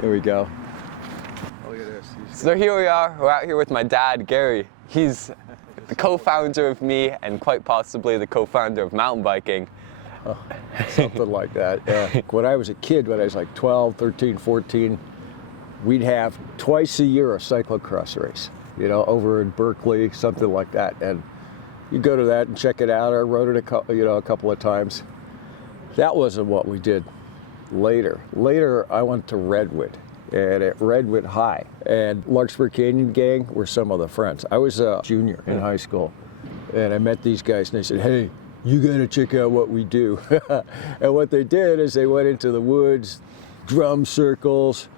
There we go. Oh, look at this. So here we are. We're out here with my dad, Gary. He's the co-founder of me and quite possibly the co-founder of mountain biking. Oh, something like that. Yeah. When I was a kid, when I was like 12, 13, 14, we'd have twice a year a cyclocross race, you know, over in Berkeley, something like that. And you go to that and check it out. I rode it a couple of times. That wasn't what we did later. Later, I went to Redwood, and at Redwood High, and Larkspur Canyon gang were some of the friends. I was a junior in high school, and I met these guys, and they said, "Hey, you got to check out what we do." And what they did is they went into the woods, drum circles,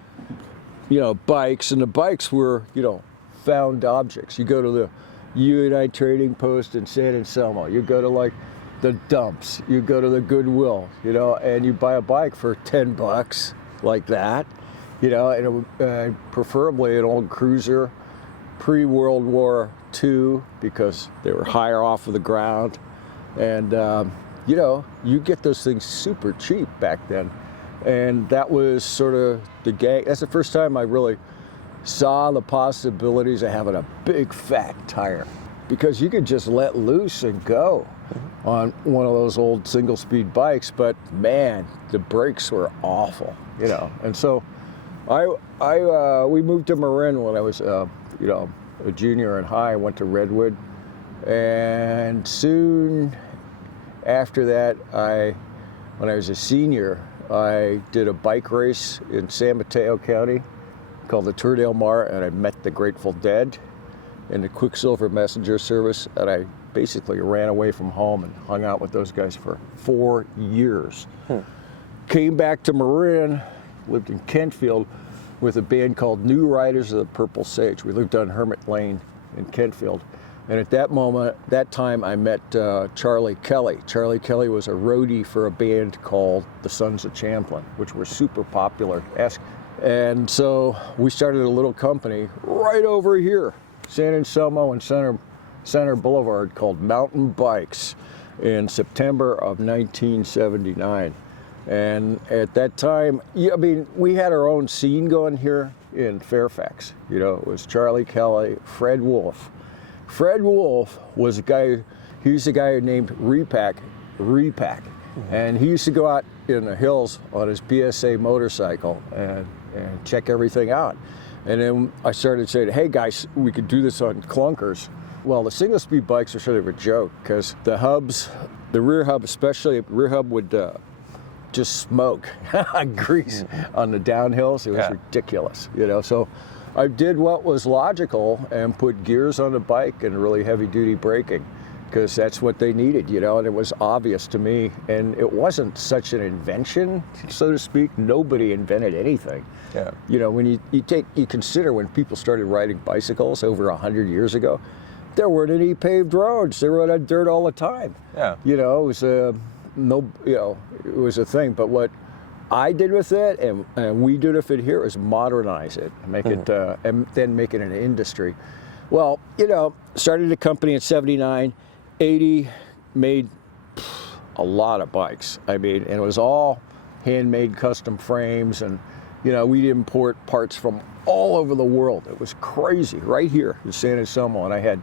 you know, bikes, and the bikes were, you know, found objects. You go to the UNI trading post in San Anselmo, you go to like the dumps, you go to the Goodwill, you know, and you buy a bike for $10 like that, you know, and preferably an old cruiser, pre-World War II, because they were higher off of the ground. And, you know, you get those things super cheap back then. And that was sort of the gang. That's the first time I really saw the possibilities of having a big fat tire, because you could just let loose and go on one of those old single speed bikes, but man, the brakes were awful, you know. And so we moved to Marin when I was, you know, a junior in high. I went to Redwood, and soon after that, when I was a senior, I did a bike race in San Mateo County called the Tour del Mar, and I met the Grateful Dead in the Quicksilver Messenger service, and I basically ran away from home and hung out with those guys for 4 years. Came back to Marin, lived in Kentfield with a band called New Riders of the Purple Sage. We lived on Hermit Lane in Kentfield. And at that time, I met Charlie Kelly. Charlie Kelly was a roadie for a band called the Sons of Champlain, which were super popular. And so we started a little company right over here, San Anselmo and Center Boulevard, called Mountain Bikes in September of 1979. And at that time, I mean, we had our own scene going here in Fairfax. You know, it was Charlie Kelly, Fred Wolf. Fred Wolf was a guy, he was a guy named Repack. And he used to go out in the hills on his PSA motorcycle and check everything out. And then I started saying, hey guys, we could do this on clunkers. Well, the single speed bikes are sort of a joke, because the hubs, the rear hub especially, rear hub would just smoke grease on the downhills. It was ridiculous, you know. So I did what was logical and put gears on the bike and really heavy duty braking, because that's what they needed, you know, and it was obvious to me. And it wasn't such an invention, so to speak. Nobody invented anything. Yeah. You know, when you consider when people started riding bicycles over 100 years ago, there weren't any paved roads. They rode on dirt all the time. Yeah. You know, it was it was a thing. But what I did with it, and we did with it here, is modernize it, make it, and then make it an industry. Well, you know, started the company in '79, '80, made a lot of bikes. I mean, and it was all handmade custom frames, and you know, we'd import parts from all over the world. It was crazy, right here in San Anselmo. And I had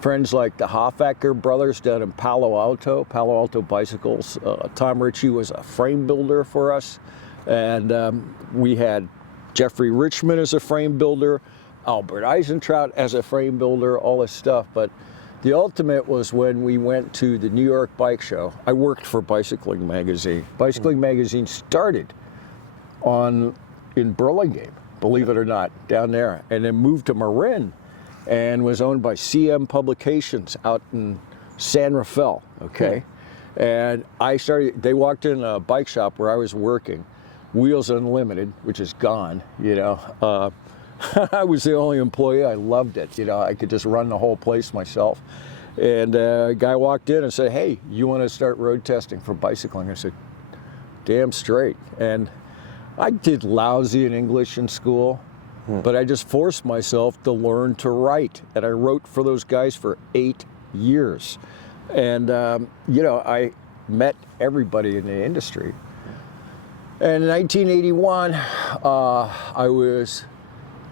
friends like the Hoffacker brothers down in Palo Alto Bicycles. Tom Ritchie was a frame builder for us. And we had Jeffrey Richmond as a frame builder, Albert Eisentraut as a frame builder, all this stuff. But the ultimate was when we went to the New York Bike Show. I worked for Bicycling Magazine. Bicycling Magazine started in Burlingame, believe it or not, down there, and then moved to Marin and was owned by CM Publications out in San Rafael, okay? And they walked in a bike shop where I was working, Wheels Unlimited, which is gone, you know. I was the only employee. I loved it, you know. I could just run the whole place myself. And a guy walked in and said, hey, you want to start road testing for bicycling? I said, damn straight. And I did lousy in English in school, but I just forced myself to learn to write. And I wrote for those guys for 8 years. And, you know, I met everybody in the industry. And in 1981, I was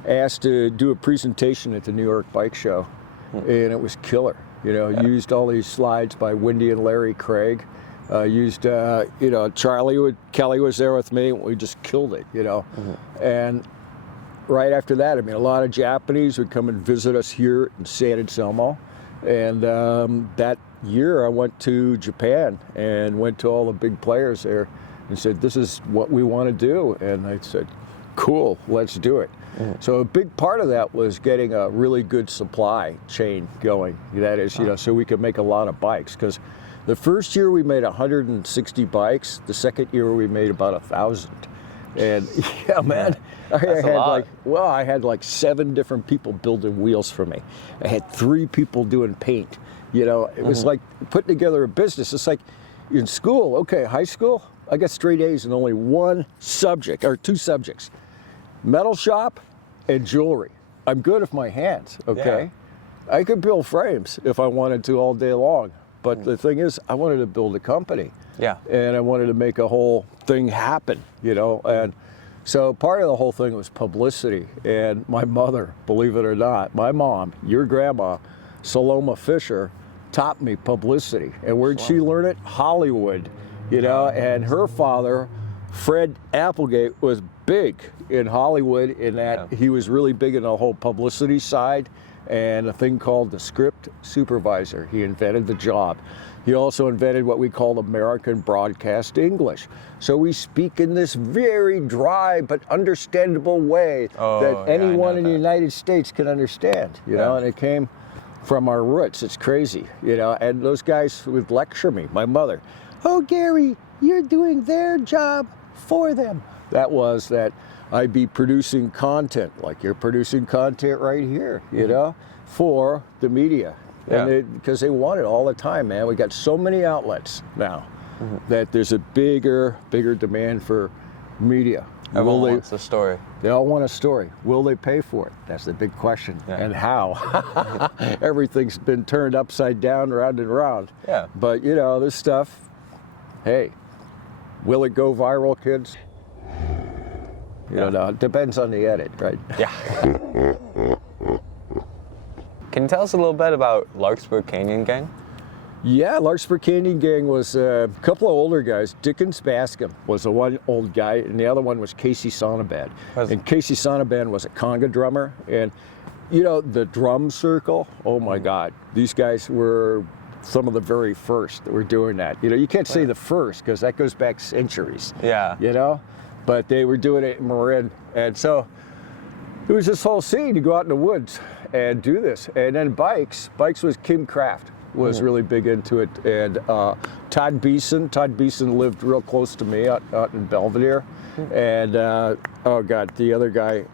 asked to do a presentation at the New York Bike Show, and it was killer. You know, used all these slides by Wendy and Larry Craig. Used, you know, Kelly was there with me. We just killed it, you know. And right after that, I mean, a lot of Japanese would come and visit us here in San Anselmo. And that year I went to Japan and went to all the big players there and said, this is what we want to do. And I said, cool, let's do it. So a big part of that was getting a really good supply chain going. That is, you know, so we could make a lot of bikes. Because the first year we made 160 bikes. The second year we made about 1,000. And yeah, man, I had like 7 different people building wheels for me. I had 3 people doing paint. You know, it was like putting together a business. It's like in school, okay, high school, I got straight A's in only 1 subject or 2 subjects, metal shop and jewelry. I'm good with my hands, okay? Yeah. I could build frames if I wanted to all day long. But the thing is, I wanted to build a company. Yeah. And I wanted to make a whole thing happen, you know? And so part of the whole thing was publicity. And my mother, believe it or not, my mom, your grandma, Saloma Fisher, taught me publicity. And where'd she learn it? Hollywood, you know? And her father, Fred Applegate, was big in Hollywood in that he was really big in the whole publicity side and a thing called the script supervisor. He invented the job. He also invented what we call American broadcast English. So we speak in this very dry but understandable way that anyone in the United States can understand, you know, and it came from our roots. It's crazy, you know, and those guys would lecture me, my mother, oh, Gary, you're doing their job for them. That was that I'd be producing content, like you're producing content right here, you know, for the media. And because they want it all the time, man. We got so many outlets now that there's a bigger demand for media. Everyone wants a story. They all want a story. Will they pay for it? That's the big question. And how? Everything's been turned upside down, round and round. Yeah. But, you know, this stuff, hey, will it go viral, kids? You don't know. It depends on the edit, right? Yeah. Can you tell us a little bit about Larkspur Canyon Gang? Yeah, Larkspur Canyon Gang was a couple of older guys. Dickens Bascom was the one old guy, and the other one was Casey Sonnabad. And Casey Sonnabad was a conga drummer. And, you know, the drum circle, oh my God. These guys were some of the very first that were doing that. You know, you can't say the first because that goes back centuries. Yeah. You know? But they were doing it in Marin. And so it was this whole scene to go out in the woods and do this. And then bikes was Kim Kraft was really big into it. And Todd Beeson lived real close to me out in Belvedere. And oh God, the other guy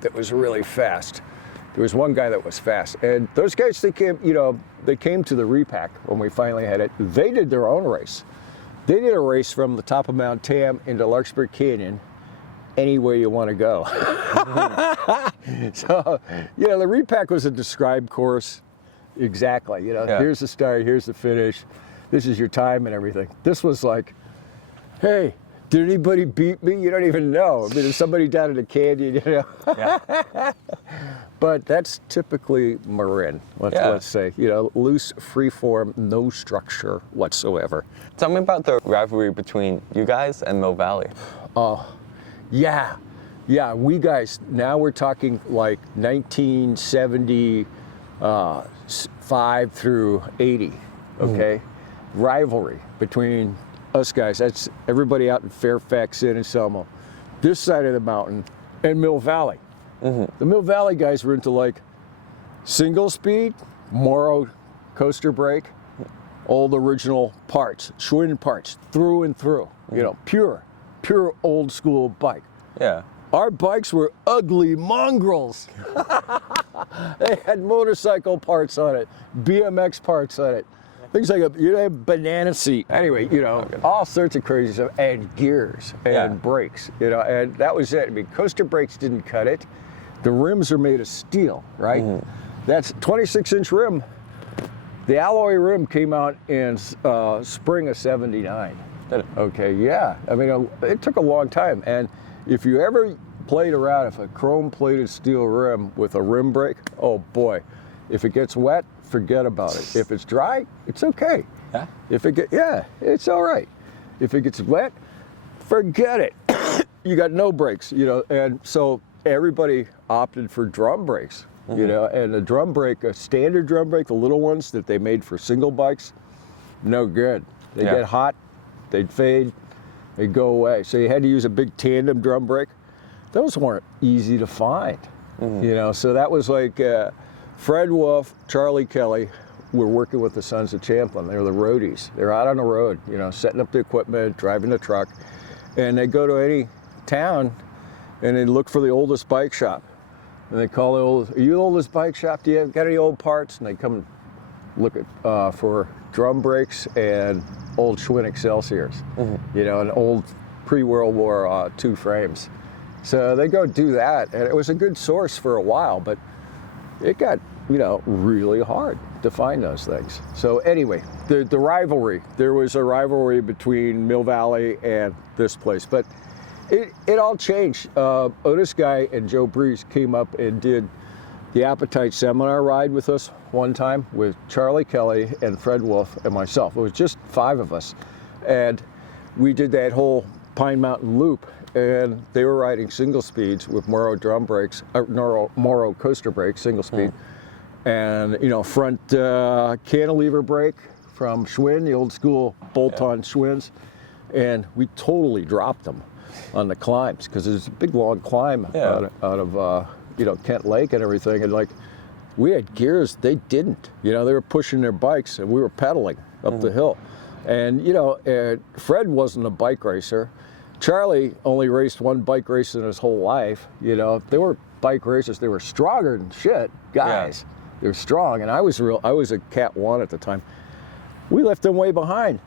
that was really fast. There was one guy that was fast. And those guys, they came to the repack when we finally had it. They did their own race. They did a race from the top of Mount Tam into Larkspur Canyon, anywhere you want to go. So, you know, the repack was a described course. Exactly. You know, here's the start, here's the finish. This is your time and everything. This was like, hey, did anybody beat me? You don't even know. I mean, there's somebody down in the canyon, you know. But that's typically Marin, let's say. You know, loose, free form, no structure whatsoever. Tell me about the rivalry between you guys and Mill Valley. Yeah, we guys, now we're talking like 1975 through 80, okay? Rivalry between us guys. That's everybody out in Fairfax, San Anselmo. This side of the mountain and Mill Valley. The Mill Valley guys were into like single speed, Morrow coaster brake, old original parts, Schwinn parts, through and through. You know, pure old school bike. Yeah. Our bikes were ugly mongrels. They had motorcycle parts on it, BMX parts on it, things like a banana seat. Anyway, you know, all sorts of crazy stuff, and gears and brakes, you know, and that was it. I mean, coaster brakes didn't cut it. The rims are made of steel, right? That's 26-inch rim. The alloy rim came out in spring of '79. Did it? Okay, yeah. I mean, it took a long time. And if you ever played around with a chrome-plated steel rim with a rim brake, oh boy, if it gets wet, forget about it. If it's dry, it's okay. Yeah? Yeah, it's all right. If it gets wet, forget it. You got no brakes, you know. And so everybody opted for drum brakes, you know. And a drum brake, a standard drum brake, the little ones that they made for single bikes, no good. They get hot, they'd fade, they'd go away. So you had to use a big tandem drum brake. Those weren't easy to find, you know. So that was like Fred Wolf, Charlie Kelly were working with the Sons of Champlin. They were the roadies. They're out on the road, you know, setting up the equipment, driving the truck, and they go to any town and they look for the oldest bike shop. And they call the oldest, are you the oldest bike shop? Do you got any old parts? And they come and look at for drum brakes and old Schwinn Excelsiors, you know, and old pre-World War II frames. So they go do that, and it was a good source for a while, but it got, you know, really hard to find those things. So anyway, the rivalry, there was a rivalry between Mill Valley and this place, but it all changed. Otis Guy and Joe Breeze came up and did the Appetite Seminar ride with us one time with Charlie Kelly and Fred Wolf and myself. It was just 5 of us. And we did that whole Pine Mountain loop, and they were riding single speeds with Morrow drum brakes, Morrow coaster brakes, single speed. And, you know, front cantilever brake from Schwinn, the old school bolt-on Schwinns. And we totally dropped them on the climbs because it's a big, long climb out of you know, Kent Lake and everything. And like, we had gears, they didn't. You know, they were pushing their bikes and we were pedaling up the hill. And, you know, Fred wasn't a bike racer. Charlie only raced one bike race in his whole life. You know, they were bike racers. They were stronger than shit guys. Yeah. They were strong. And I was a Cat 1 at the time. We left them way behind.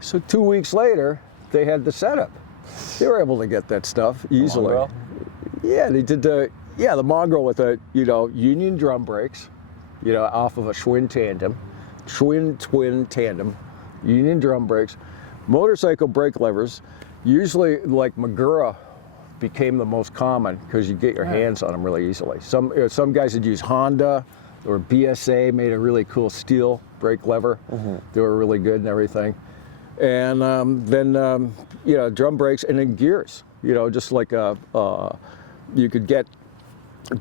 So 2 weeks later, they had the setup. They were able to get that stuff easily. Yeah, they did the Mongrel with the, you know, Union drum brakes, you know, off of a Schwinn tandem, Schwinn twin tandem, Union drum brakes, motorcycle brake levers. Usually, like Magura became the most common because you get your hands on them really easily. Some guys would use Honda or BSA, made a really cool steel brake lever. They were really good and everything. And then you know, drum brakes and then gears. You know, just like you could get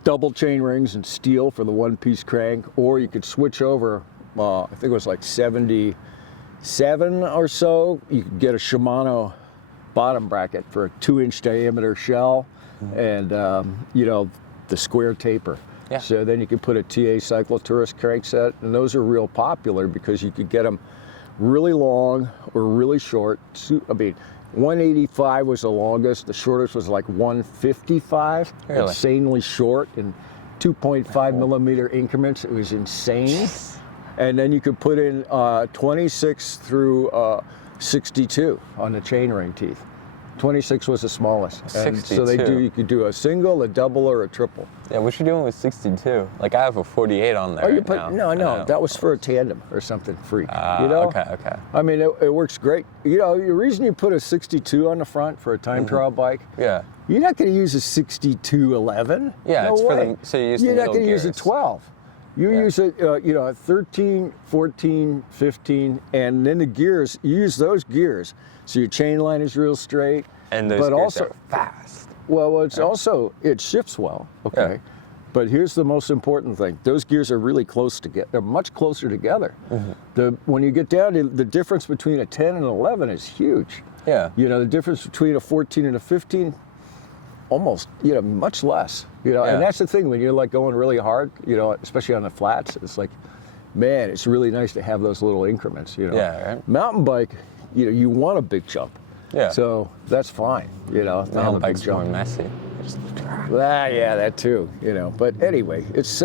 double chain rings and steel for the one-piece crank, or you could switch over. I think it was like 77 or so. You could get a Shimano bottom bracket for a 2-inch diameter shell, and you know, the square taper. Yeah. So then you could put a TA Cyclotourist crankset, and those are real popular because you could get them really long or really short. I mean, 185 was the longest. The shortest was like 155. Really? Insanely short in 2.5 millimeter increments. It was insane. And then you could put in 26 through 62 on the chainring teeth. 26 was the smallest. And 62. so you could do a single, a double, or a triple. Yeah, what you doing with 62? Like, I have a 48 on there right now. No, that was for a tandem or something freak, you know? Okay. I mean, it works great. You know, the reason you put a 62 on the front for a time trial bike, you're not going to use a 6211. Yeah, no it's way. for the, so you use You're the not going to use a 12. You use a, you know, a 13, 14, 15, and then the gears, you use those gears. So your chain line is real straight. And those gears are fast. Well, it's also, it shifts well, okay? Yeah. But here's the most important thing. Those gears are really close together. They're much closer together. When you get down to the difference between a 10 and an 11 is huge. Yeah. You know, the difference between a 14 and a 15, almost, you know, much less. You know, and that's the thing when you're like going really hard, you know, especially on the flats, it's like, man, it's really nice to have those little increments, you know. Yeah, right. Mountain bike, you know, you want a big jump. Yeah. So that's fine, you know. Mountain bike's more messy. Yeah, that too, you know. But anyway, it's,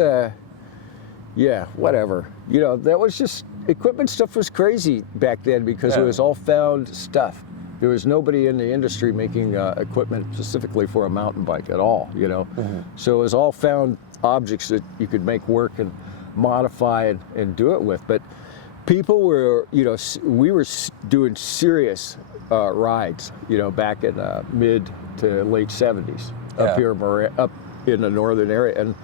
yeah, whatever. You know, that was just, equipment stuff was crazy back then because it was all found stuff. There was nobody in the industry making equipment specifically for a mountain bike at all, you know. So it was all found objects that you could make work and modify and do it with. But people were, we were doing serious rides, back in mid to late 70s up here up in the northern area.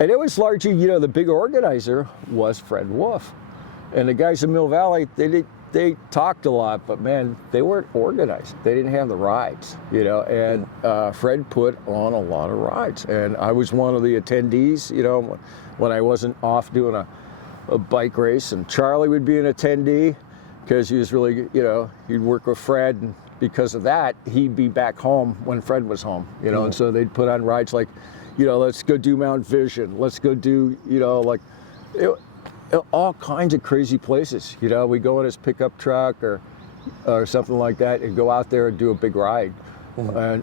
And it was largely, the big organizer was Fred Wolf. And the guys in Mill Valley, they talked a lot, but man, they weren't organized. They didn't have the rides, and Fred put on a lot of rides. And I was one of the attendees, when I wasn't off doing a bike race. And Charlie would be an attendee because he was really, he'd work with Fred. And because of that, he'd be back home when Fred was home, and so they'd put on rides like, let's go do Mount Vision. Let's go do, all kinds of crazy places. We go in his pickup truck or something like that and go out there and do a big ride. And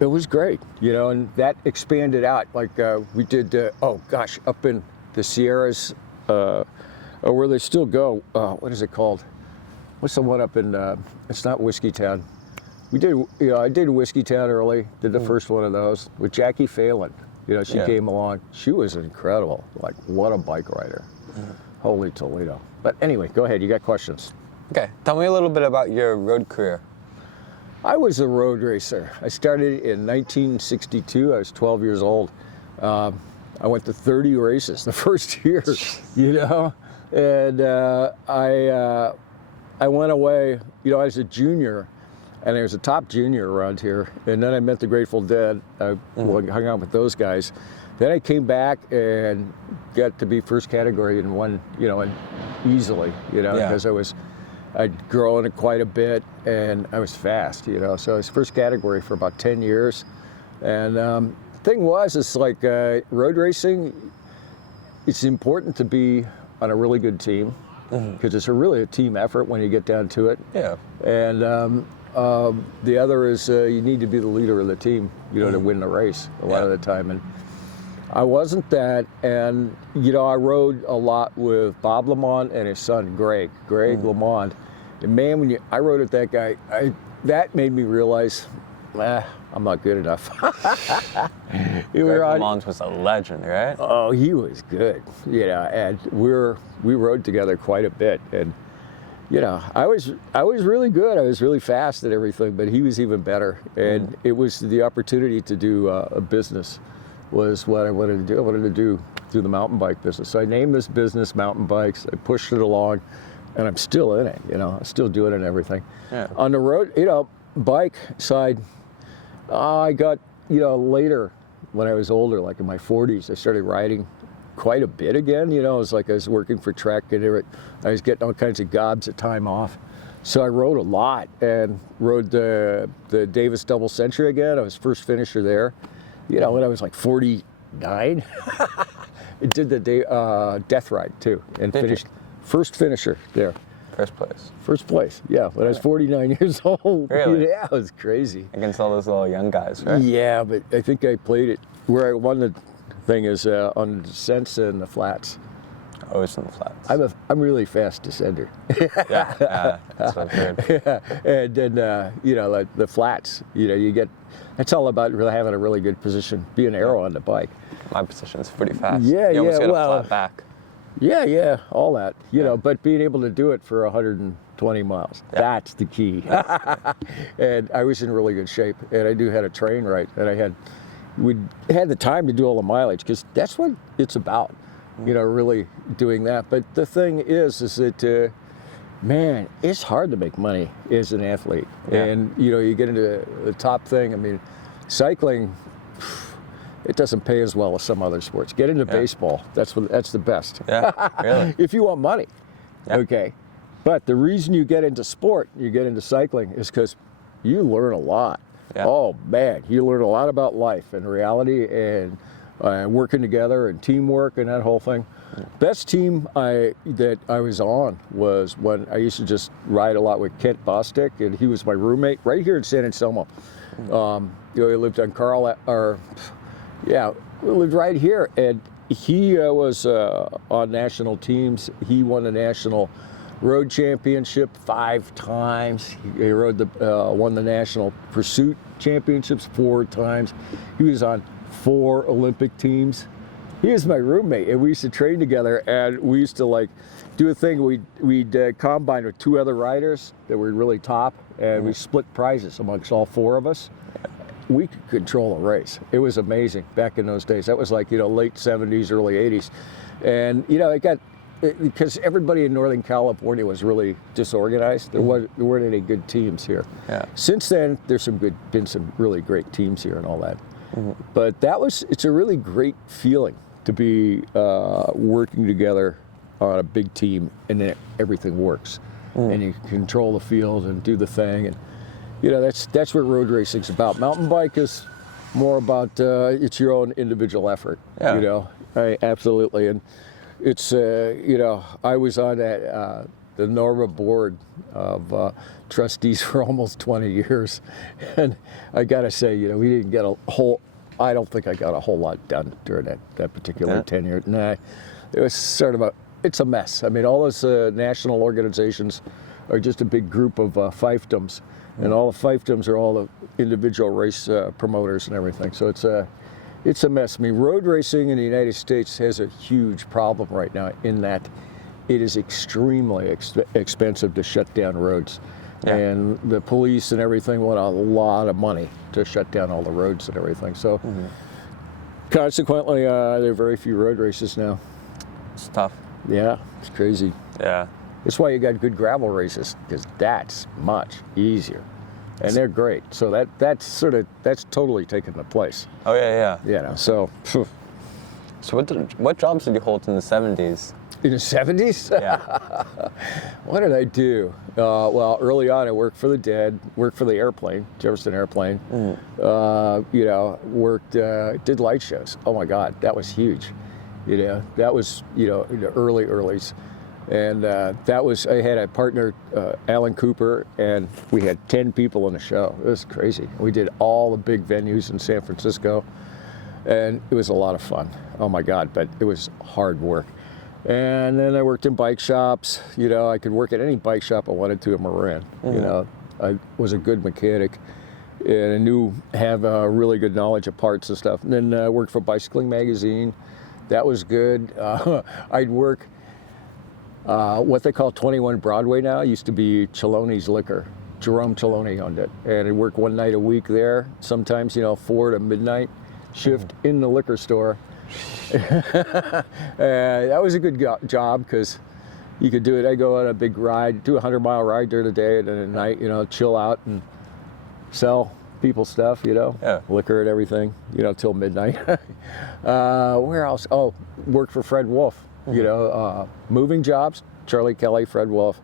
it was great, and that expanded out. Like we did, up in the Sierras, where they still go. What is it called? What's the one up in, it's not Whiskey Town. We did, I did Whiskey Town early, did the first one of those with Jackie Phelan. She came along. She was incredible. Like, what a bike rider. Holy Toledo. But anyway, go ahead. You got questions. Okay. Tell me a little bit about your road career. I was a road racer. I started in 1962. I was 12 years old. I went to 30 races the first year, and I went away, I was a junior, and I was a top junior around here. And then I met the Grateful Dead. I hung out with those guys. Then I came back and got to be first category and won, and easily, because I'd grown quite a bit and I was fast, So I was first category for about 10 years. And the thing was, it's like road racing, it's important to be on a really good team because it's really a team effort when you get down to it. Yeah. And the other is you need to be the leader of the team, to win the race a lot of the time. And I wasn't that, and I rode a lot with Bob Lamont and his son Greg Lamont. And man, when I rode with that guy, that made me realize, I'm not good enough. Greg Lamont was a legend, right? Oh, he was good, and we rode together quite a bit, and I was really good. I was really fast at everything, but he was even better. And it was the opportunity to do a business was what I wanted to do. I wanted to do the mountain bike business. So I named this business Mountain Bikes. I pushed it along, and I'm still in it. I'm still doing it and everything. Yeah. On the road, bike side, I got later when I was older, like in my 40s, I started riding quite a bit again. It was like I was working for Trek and I was getting all kinds of gobs of time off. So I rode a lot and rode the Davis Double Century again. I was first finisher there. When I was like 49. I did the Death Ride too and finished first finisher there. First place. First place, yeah. When I was 49 years old. Really? Yeah, it was crazy. Against all those little young guys, right? Yeah, but I think I played it. Where I won the thing is on descents and the flats. Always in the flats. I'm really fast descender. yeah, that's what I've heard. Yeah, and then like the flats. You get. That's all about really having a really good position. Be an arrow on the bike. My position is pretty fast. Yeah, you almost yeah. get a flat back. Yeah, all that. But being able to do it for 120 miles, that's the key. And I was in really good shape, and I had a train right, and we had the time to do all the mileage because that's what it's about. Really doing that. But the thing is that, man, it's hard to make money as an athlete. Yeah. And, you get into the top thing. I mean, cycling, it doesn't pay as well as some other sports. Get into baseball. That's the best. Yeah, really. If you want money. Yeah. Okay. But the reason you get into sport, you get into cycling, is because you learn a lot. Yeah. Oh, man, you learn a lot about life and reality and working together and teamwork and that whole thing. Best team that I was on was when I used to just ride a lot with Kent Bostic, and he was my roommate right here in San Anselmo. He lived on we lived right here, and he was on national teams. He won the national road championship 5 times. He won the national pursuit championships 4 times. He was on 4 Olympic teams. he was my roommate, and we used to train together, and we used to like do a thing. We'd combine with 2 other riders that were really top, and we split prizes amongst all 4 of us. We could control a race. It was amazing back in those days. That was like, late 70s, early 80s. And, because everybody in Northern California was really disorganized. There weren't any good teams here. Yeah. Since then, there's been some really great teams here and all that. But it's a really great feeling to be working together on a big team, and then everything works, and you can control the field and do the thing, and that's what road racing's about. Mountain bike is more about it's your own individual effort. Yeah. Absolutely, and it's I was on that the NORMA board of trustees for almost 20 years, and I gotta say, we didn't get I don't think I got a whole lot done during that particular tenure. Nah, it was sort of it's a mess. I mean, all those national organizations are just a big group of fiefdoms, and all the fiefdoms are all the individual race promoters and everything. So it's a mess. I mean, road racing in the United States has a huge problem right now in that it is extremely expensive to shut down roads. Yeah. And the police and everything want a lot of money to shut down all the roads and everything. So consequently, there are very few road races now. It's tough. Yeah, it's crazy. Yeah. That's why you got good gravel races, because that's much easier. And they're great. So that's totally taken the place. Oh, yeah. So. So what jobs did you hold in the 70s? In the 70s? Yeah. What did I do? Well, early on, I worked for the dead, worked for the airplane, Jefferson Airplane. Worked, did light shows. Oh my God, that was huge. That was, in the earlys. And I had a partner, Alan Cooper, and we had 10 people in the show. It was crazy. We did all the big venues in San Francisco, and it was a lot of fun. Oh my God, but it was hard work. And then I worked in bike shops. I could work at any bike shop I wanted to in Marin. I was a good mechanic, and I have a really good knowledge of parts and stuff. And then I worked for Bicycling Magazine. That was good. I'd work what they call 21 Broadway now. It used to be Cheloni's Liquor. Jerome Cheloni owned it. And I'd work one night a week there, sometimes, 4 to midnight shift in the liquor store. That was a good job because you could do it. I go on a big ride, do a 100-mile ride during the day, and then at night, chill out and sell people stuff, liquor and everything, till midnight. Where else? Oh, worked for Fred Wolf, moving jobs, Charlie Kelly, Fred Wolf,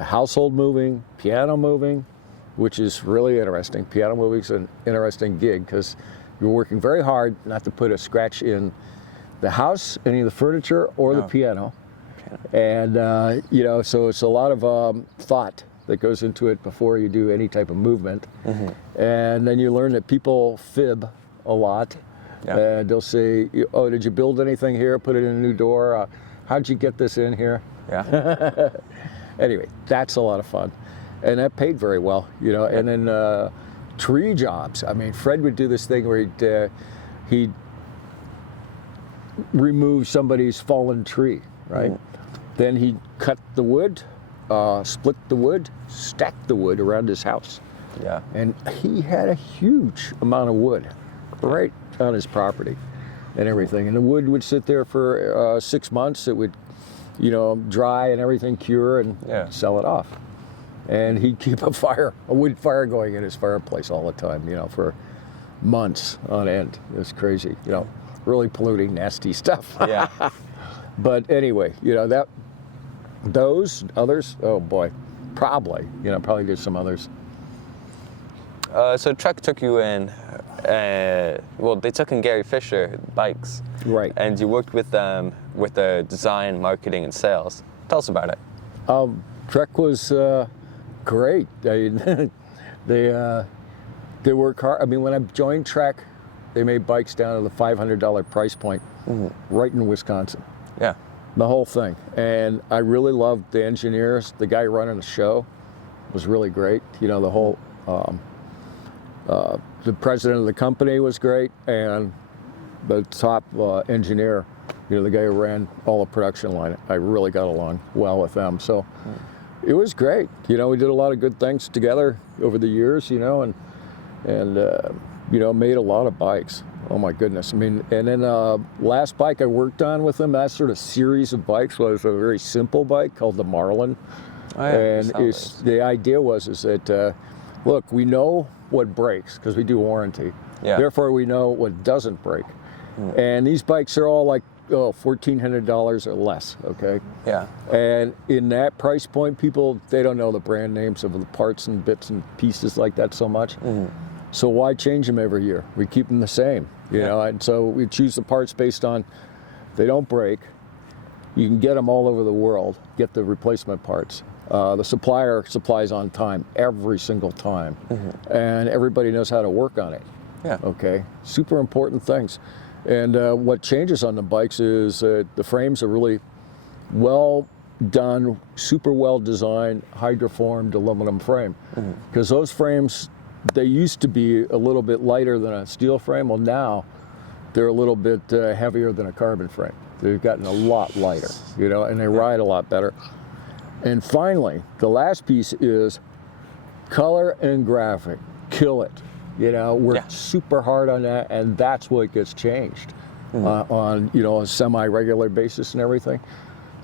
household moving, piano moving, which is really interesting. Piano moving is an interesting gig because you're working very hard not to put a scratch in the house, any of the furniture, or the piano. And, so it's a lot of thought that goes into it before you do any type of movement. And then you learn that people fib a lot. And they'll say, oh, did you build anything here? Put it in a new door? How'd you get this in here? Yeah. Anyway, that's a lot of fun. And that paid very well, And then tree jobs. I mean, Fred would do this thing where he'd remove somebody's fallen tree, right? Then he'd cut the wood, split the wood, stack the wood around his house. Yeah. And he had a huge amount of wood right on his property and everything. And the wood would sit there for 6 months. It would, dry and everything, cure, and sell it off. And he'd keep a wood fire going in his fireplace all the time, for months on end. It was crazy, really polluting, nasty stuff. Yeah. But anyway, those others, oh boy, probably did some others. So Trek took you in, they took in Gary Fisher bikes. Right. And you worked with them with the design, marketing, and sales. Tell us about it. Trek was great. They work hard. I mean, when I joined Trek, they made bikes down to the $500 price point, right in Wisconsin. Yeah. The whole thing. And I really loved the engineers. The guy running the show was really great. The whole, the president of the company was great. And the top engineer, the guy who ran all the production line. I really got along well with them. So it was great. We did a lot of good things together over the years, and made a lot of bikes. Oh my goodness. I mean, and then last bike I worked on with them, that sort of series of bikes was a very simple bike called the Marlin. Oh, yeah, And the idea was that, look, we know what breaks because we do warranty. Yeah. Therefore, we know what doesn't break. And these bikes are all like $1,400 or less, okay? Yeah. And in that price point, people, they don't know the brand names of the parts and bits and pieces like that so much. So why change them every year? We keep them the same, you know? And so we choose the parts based on they don't break. You can get them all over the world, get the replacement parts. The supplier supplies on time every single time. And everybody knows how to work on it. Yeah. Okay, super important things. And what changes on the bikes is the frames are really well done, super well designed, hydroformed aluminum frame. Because those frames, they used to be a little bit lighter than a steel frame. Well, now they're a little bit heavier than a carbon frame. They've gotten a lot lighter, and they ride a lot better. And finally, the last piece is color and graphic. Kill it. Worked super hard on that, and that's what gets changed on a semi-regular basis and everything.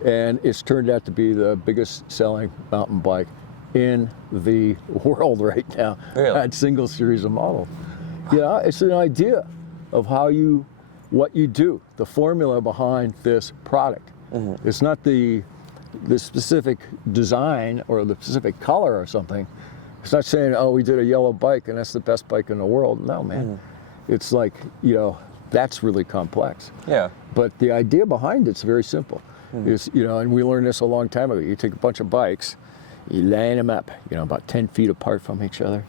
And it's turned out to be the biggest selling mountain bike in the world right now. Really? That single series of models. It's an idea of what you do, the formula behind this product. It's not the specific design or the specific color or something. It's not saying, oh, we did a yellow bike and that's the best bike in the world. No, man. It's like, that's really complex. Yeah. But the idea behind it's very simple. It's, and we learned this a long time ago. You take a bunch of bikes, you line them up, about 10 feet apart from each other,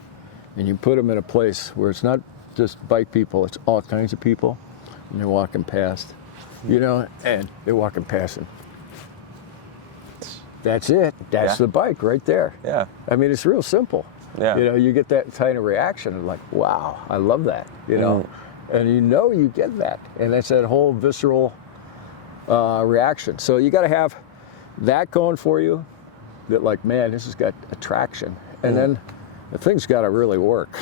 and you put them in a place where it's not just bike people, it's all kinds of people, and they're walking past, and they're walking past them. That's it. That's the bike right there. Yeah. I mean, it's real simple. Yeah. You get that kind of reaction, like, wow, I love that, and you get that. And that's that whole visceral reaction. So you got to have that going for you, that like, man, this has got attraction. And then the thing's got to really work.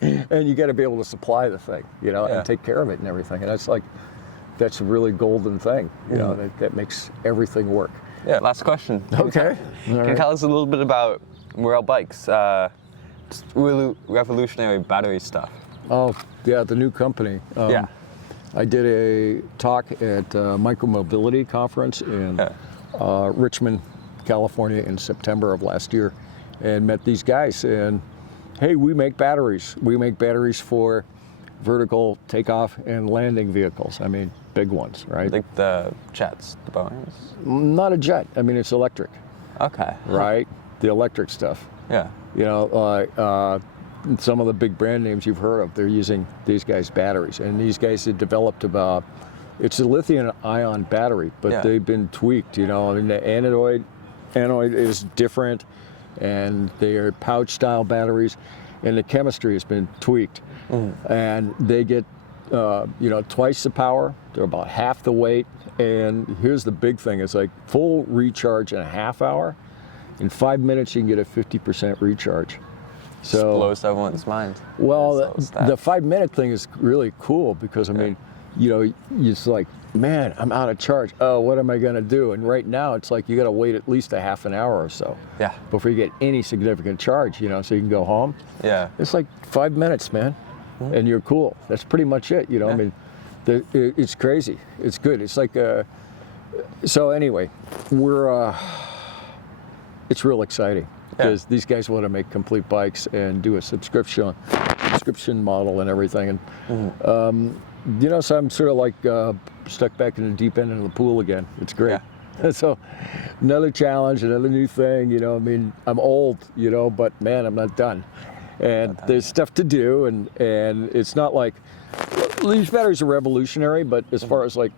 And you got to be able to supply the thing, and take care of it and everything. And that's a really golden thing, that makes everything work. Yeah, last question. Okay. Can you tell us a little bit about Morel Bikes? Just really revolutionary battery stuff. Oh, yeah, the new company. I did a talk at Micromobility Conference in Richmond, California in September of last year, and met these guys. And hey, we make batteries. We make batteries for vertical takeoff and landing vehicles. I mean, big ones, right? Like the jets, the Boeings? Not a jet. I mean, it's electric. Okay. Right? The electric stuff. Yeah. Some of the big brand names you've heard of, they're using these guys' batteries. And these guys had developed it's a lithium-ion battery, but they've been tweaked, I mean, the anode is different, and they are pouch-style batteries, and the chemistry has been tweaked. And they get, twice the power. They're about half the weight. And here's the big thing. It's like full recharge in a half hour. In 5 minutes, you can get a 50% recharge. So blows everyone's mind. Well, the 5 minute thing is really cool because, I mean, it's like, man, I'm out of charge. Oh, what am I going to do? And right now, it's like you got to wait at least a half an hour or so before you get any significant charge, so you can go home. Yeah. It's like 5 minutes, man, and you're cool. That's pretty much it, I mean, it's crazy. It's good. It's like, so anyway, it's real exciting because these guys want to make complete bikes and do a subscription model and everything. And, so I'm sort of like stuck back in the deep end of the pool again. It's great. Yeah. So another challenge, another new thing, I mean, I'm old, but man, I'm not done. And there's stuff to do, and it's not like, these batteries are revolutionary, but as far as like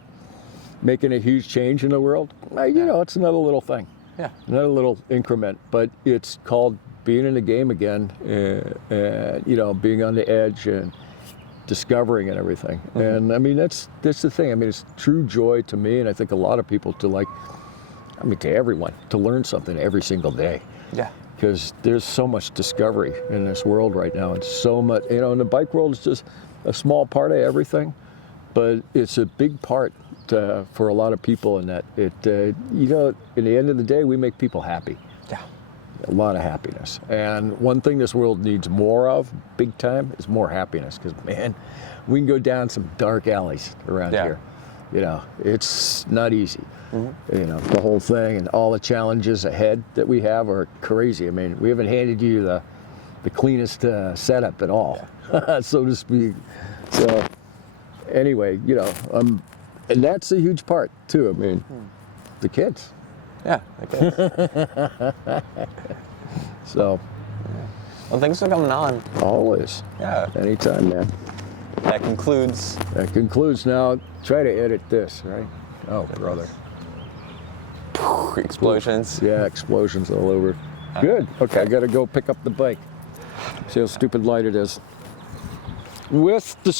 making a huge change in the world, it's another little thing. Yeah. Another little increment, but it's called being in the game again, and being on the edge and discovering and everything. And I mean, that's the thing. I mean, it's true joy to me, and I think a lot of people to everyone, to learn something every single day. Yeah. Because there's so much discovery in this world right now, and so much, and the bike world is just a small part of everything, but it's a big part for a lot of people in that in the end of the day, we make people happy. Yeah. A lot of happiness. And one thing this world needs more of, big time, is more happiness. Because, man, we can go down some dark alleys around here. It's not easy. The whole thing and all the challenges ahead that we have are crazy. I mean, we haven't handed you the cleanest setup at all, so to speak. So, anyway, and that's a huge part, too. I mean, the kids. Yeah, okay. So. Well, thanks for coming on. Always. Yeah. Anytime, man. That concludes. Now, try to edit this, right? Oh, brother. Explosions. Yeah, explosions all over. Good. Okay, I gotta go pick up the bike. See how stupid light it is. With the